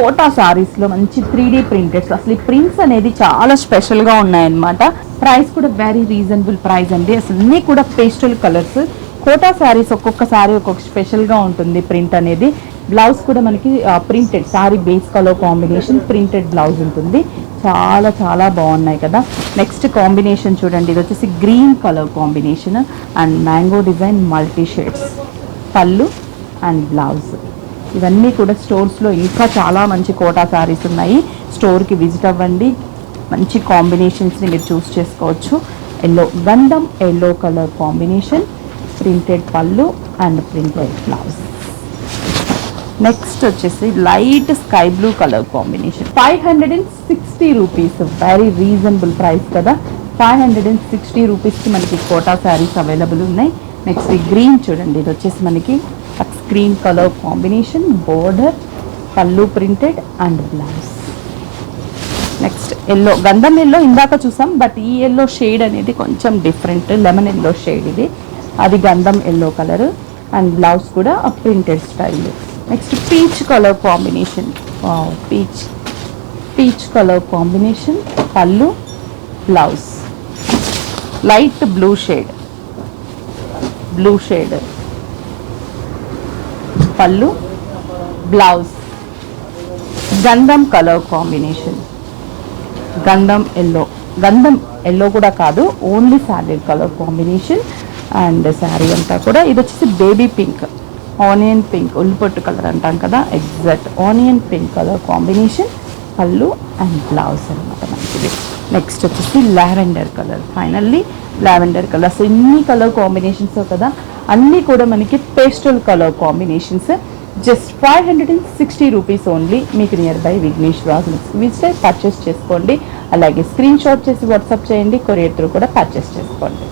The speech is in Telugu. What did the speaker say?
కోటా సారీస్ లో మంచి 3D ప్రింటెడ్స్. అసలు ఈ ప్రింట్స్ అనేది చాలా స్పెషల్ గా ఉన్నాయన్నమాట. ప్రైస్ కూడా వెరీ రీజనబుల్ ప్రైస్ అండి. అసలు అన్ని కూడా పేస్టల్ కలర్స్. కోటా సారీస్ ఒక్కొక్క సారీ ఒక్కొక్క స్పెషల్ గా ఉంటుంది ప్రింట్ అనేది. బ్లౌజ్ కూడా మనకి printed sorry base colour combination printed blouse ఉంటుంది. చాలా చాలా బాగున్నాయి కదా. నెక్స్ట్ కాంబినేషన్ చూడండి, ఇది వచ్చేసి green colour combination and mango design multi shades. పళ్ళు అండ్ బ్లౌజ్. ఇవన్నీ కూడా స్టోర్స్లో ఇంకా చాలా మంచి కోటా సారీస్ ఉన్నాయి. స్టోర్కి విజిట్ అవ్వండి. మంచి కాంబినేషన్స్ని మీరు చూస్ చేసుకోవచ్చు. ఎల్లో గంధం ఎల్లో కలర్ కాంబినేషన్, ప్రింటెడ్ పళ్ళు అండ్ ప్రింటెడ్ బ్లౌజ్. నెక్స్ట్ వచ్చేసి light sky blue colour combination. 560 rupees. Very reasonable price కదా. 560 రూపీస్కి మనకి కోటా శారీస్ అవైలబుల్ ఉన్నాయి. నెక్స్ట్ గ్రీన్ చూడండి, ఇది వచ్చేసి మనకి స్క్రీన్ కలర్ కాంబినేషన్, బోర్డర్, పళ్ళు printed and blouse. Next yellow గంధం ఎల్లో ఇందాక చూసాం, బట్ ఈ ఎల్లో షేడ్ అనేది కొంచెం డిఫరెంట్. లెమన్ ఎల్లో షేడ్ ఇది, అది గంధం ఎల్లో కలర్ అండ్ బ్లౌజ్ కూడా printed style. Next peach colour combination, peach colour combination, pallu blouse. Light blue shade pallu blouse. గంధం కలర్ కాంబినేషన్, గంధం ఎల్లో కూడా కాదు, only sandal colour combination and sari అంతా కూడా. ఇది వచ్చేసి బేబీ పింక్, ఆనియన్ పింక్, ఉల్లిపొట్టు కలర్ అంటాం కదా, exact onion pink colour combination, pallu and blouse అనమాట మనకి. నెక్స్ట్ వచ్చేసి lavender colour. Finally lavender colour. So ఇన్ని కలర్ కాంబినేషన్స్ కదా, అన్నీ కూడా మనకి pastel colour combinations. Just 560 rupees only. మీకు nearby Vignesh Raj visit purchase చేసుకోండి. అలాగే స్క్రీన్ షాట్ చేసి వాట్సాప్ చేయండి, కొరియర్ త్రూ కూడా పర్చేస్ చేసుకోండి.